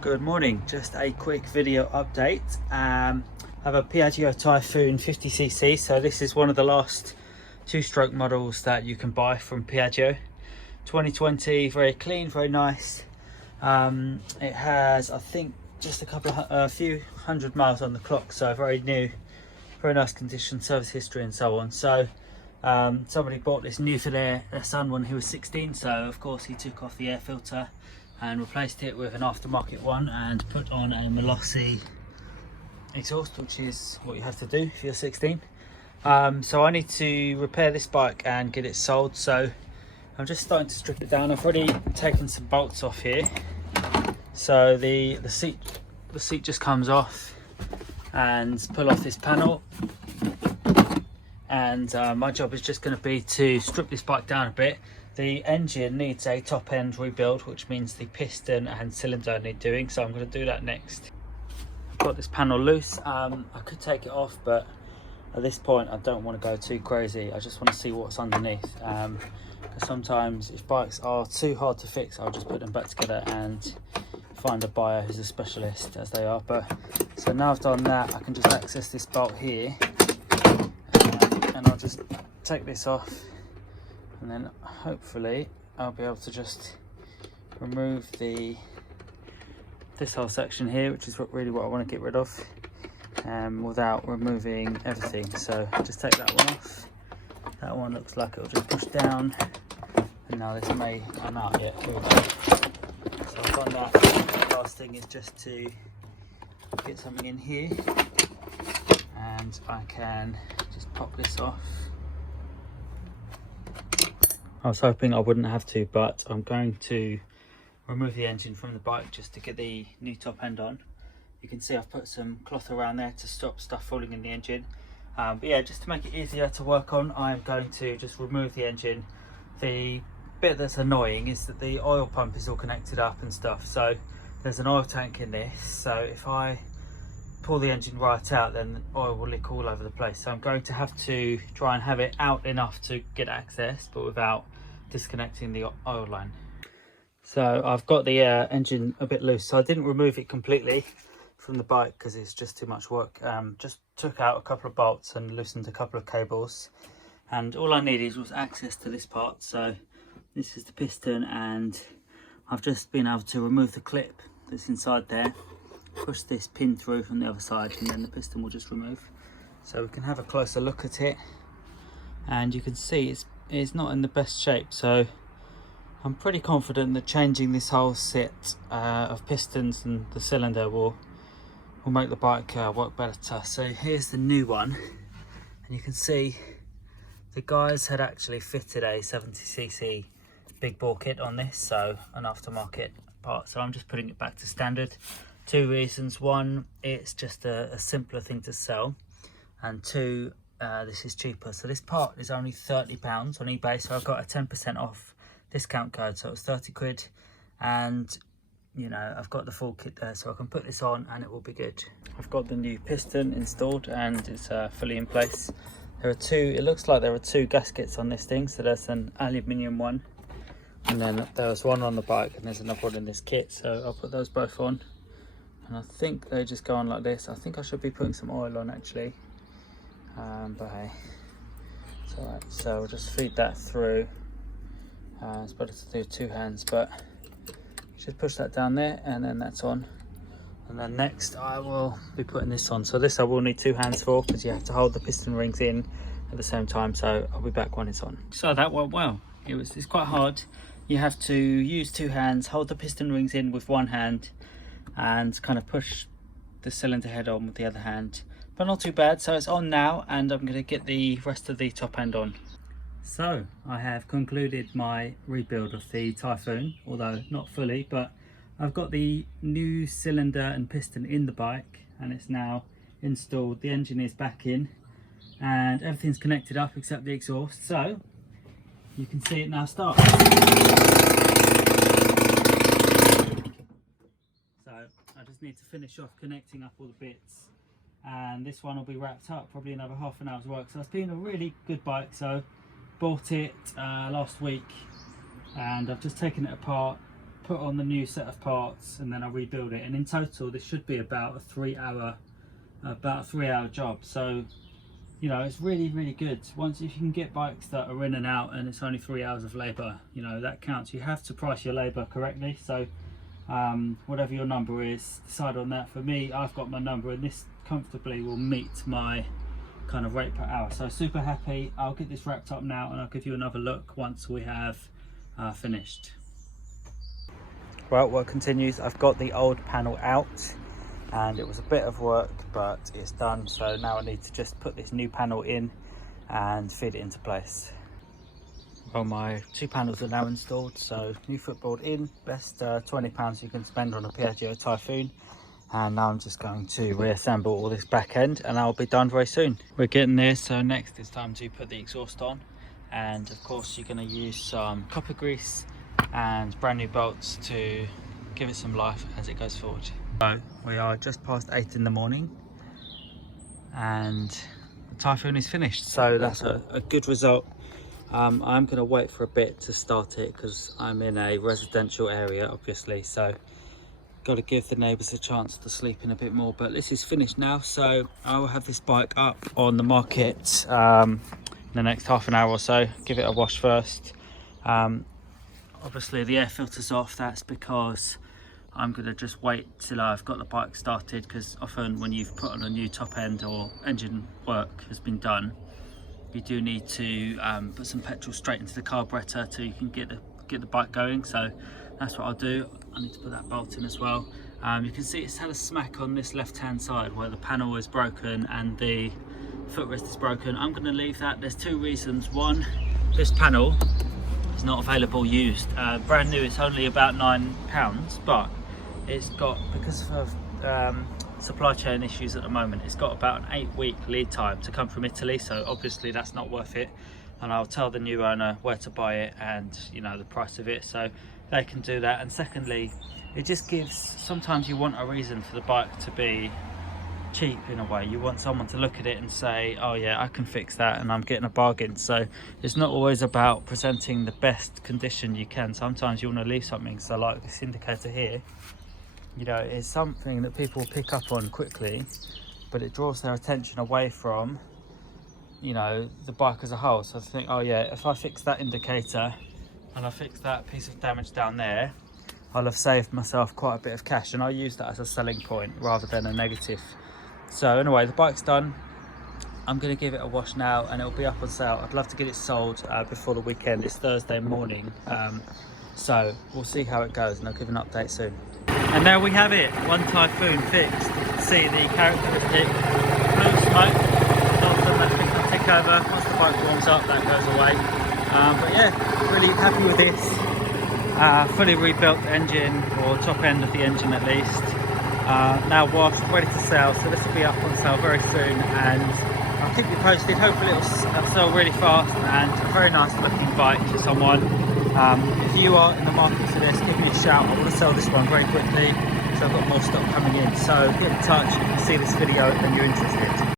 Good morning, just a quick video update. I have a Piaggio Typhoon 50cc, so this is one of the last two-stroke models that you can buy from Piaggio. 2020, very clean, very nice. It has, I think, just a few hundred miles on the clock, so very new, very nice condition, service history and so on. So somebody bought this new for their son when he was 16, so of course he took off the air filter and replaced it with an aftermarket one and put on a Molossi exhaust, which is what you have to do if you're 16. So I need to repair this bike and get it sold, so I'm just starting to strip it down. I've already taken some bolts off here, so the seat just comes off, and pull off this panel, and my job is just going to be to strip this bike down a bit. The engine needs a top end rebuild, which means the piston and cylinder need doing, so I'm going to do that next. I've got this panel loose. I could take it off, but at this point I don't want to go too crazy. I just want to see what's underneath, because sometimes if bikes are too hard to fix, I'll just put them back together and find a buyer who's a specialist, as they are. But so now I've done that, I can just access this bolt here, and I'll just take this off, and then hopefully I'll be able to just remove this whole section here, which is really what I want to get rid of, without removing everything. So just take that one off. That one looks like it'll just push down, and now this may come out. Yet here we go. So I've done that. The last thing is just to get something in here, and I can just pop this off. I was hoping I wouldn't have to, but I'm going to remove the engine from the bike just to get the new top end on. You can see I've put some cloth around there to stop stuff falling in the engine. But yeah, just to make it easier to work on, I'm going to just remove the engine. The bit that's annoying is that the oil pump is all connected up and stuff, so there's an oil tank in this, so if I pull the engine right out, then oil will leak all over the place. So I'm going to have to try and have it out enough to get access, but without disconnecting the oil line. So I've got the engine a bit loose, so I didn't remove it completely from the bike because it's just too much work. Just took out a couple of bolts and loosened a couple of cables, and all I needed was access to this part. So this is the piston, and I've just been able to remove the clip that's inside there, push this pin through from the other side, and then the piston will just remove. So we can have a closer look at it, and you can see it's not in the best shape. So I'm pretty confident that changing this whole set of pistons and the cylinder will make the bike work better. So here's the new one, and you can see the guys had actually fitted a 70cc big bore kit on this, so an aftermarket part. So I'm just putting it back to standard. Two reasons: one, it's just a simpler thing to sell, and two, this is cheaper. So this part is only £30 on eBay, so I've got a 10% off discount code, so it's 30 quid, and you know, I've got the full kit there, so I can put this on and it will be good. I've got the new piston installed and it's fully in place. There are two, it looks like there are two gaskets on this thing, so there's an aluminium one, and then there's one on the bike, and there's another one in this kit, so I'll put those both on, and I think they just go on like this. I think I should be putting some oil on actually, but hey, it's alright. So we'll just feed that through. It's better to do two hands, but you should push that down there, and then that's on. And then next I will be putting this on. So this I will need two hands for, because you have to hold the piston rings in at the same time. So I'll be back when it's on. So that went well. It's quite hard. You have to use two hands, hold the piston rings in with one hand, and kind of push the cylinder head on with the other hand. But not too bad. So it's on now, and I'm going to get the rest of the top end on. So I have concluded my rebuild of the Typhoon, although not fully, but I've got the new cylinder and piston in the bike, and it's now installed. The engine is back in and everything's connected up except the exhaust, so you can see it now start. So I just need to finish off connecting up all the bits, and this one will be wrapped up, probably another half an hour's work. So it's been a really good bike. So bought it last week, and I've just taken it apart, put on the new set of parts, and then I'll rebuild it. And in total, this should be about a 3 hour job. So, you know, it's really, really good. Once, if you can get bikes that are in and out and it's only 3 hours of labour, you know, that counts. You have to price your labour correctly. So whatever your number is, decide on that. For me, I've got my number, and this comfortably will meet my kind of rate per hour. So super happy. I'll get this wrapped up now, and I'll give you another look once we have finished. Well, what continues, I've got the old panel out, and it was a bit of work, but it's done. So now I need to just put this new panel in and fit it into place. Well, my 2 panels are now installed, so new footboard in, best £20 you can spend on a Piaggio Typhoon. And now I'm just going to reassemble all this back end, and I'll be done very soon. We're getting there, so next it's time to put the exhaust on. And of course you're going to use some copper grease and brand new bolts to give it some life as it goes forward. So we are just past 8 in the morning and the Typhoon is finished, so that's a good result. I'm going to wait for a bit to start it because I'm in a residential area, obviously, so got to give the neighbours a chance to sleep in a bit more. But this is finished now, so I will have this bike up on the market in the next half an hour or so. Give it a wash first. Obviously the air filter's off. That's because I'm going to just wait till I've got the bike started, because often when you've put on a new top end or engine work has been done, you do need to put some petrol straight into the carburetor so you can get the bike going. So that's what I'll do. I need to put that bolt in as well. You can see it's had a smack on this left hand side where the panel is broken and the footrest is broken. I'm going to leave that. There's 2 reasons. One, this panel is not available used. Brand new, it's only about £9, but it's got, because of supply chain issues at the moment, it's got about an 8-week lead time to come from Italy, so obviously that's not worth it. And I'll tell the new owner where to buy it and, you know, the price of it, so they can do that. And secondly, it just gives, sometimes you want a reason for the bike to be cheap in a way. You want someone to look at it and say, oh yeah, I can fix that and I'm getting a bargain. So it's not always about presenting the best condition you can. Sometimes you want to leave something, so like this indicator here, you know, it's something that people pick up on quickly, but it draws their attention away from, you know, the bike as a whole. So I think, oh yeah, if I fix that indicator and I fix that piece of damage down there, I'll have saved myself quite a bit of cash, and I use that as a selling point rather than a negative. So anyway, the bike's done. I'm going to give it a wash now and it'll be up on sale. I'd love to get it sold before the weekend. It's Thursday morning, so we'll see how it goes and I'll give an update soon. And there we have it, one Typhoon fixed. You can see the characteristic blue smoke. Often that's going to tick over. Once the bike warms up, that goes away. But yeah, really happy with this. Fully rebuilt engine, or top end of the engine at least. Now washed, ready to sell, so this will be up on sale very soon, and I'll keep you posted. Hopefully it'll sell really fast, and a very nice looking bike to someone. If you are in the market for this, give me a shout. I want to sell this one very quickly, so I've got more stock coming in. So get in touch if you see this video and you're interested.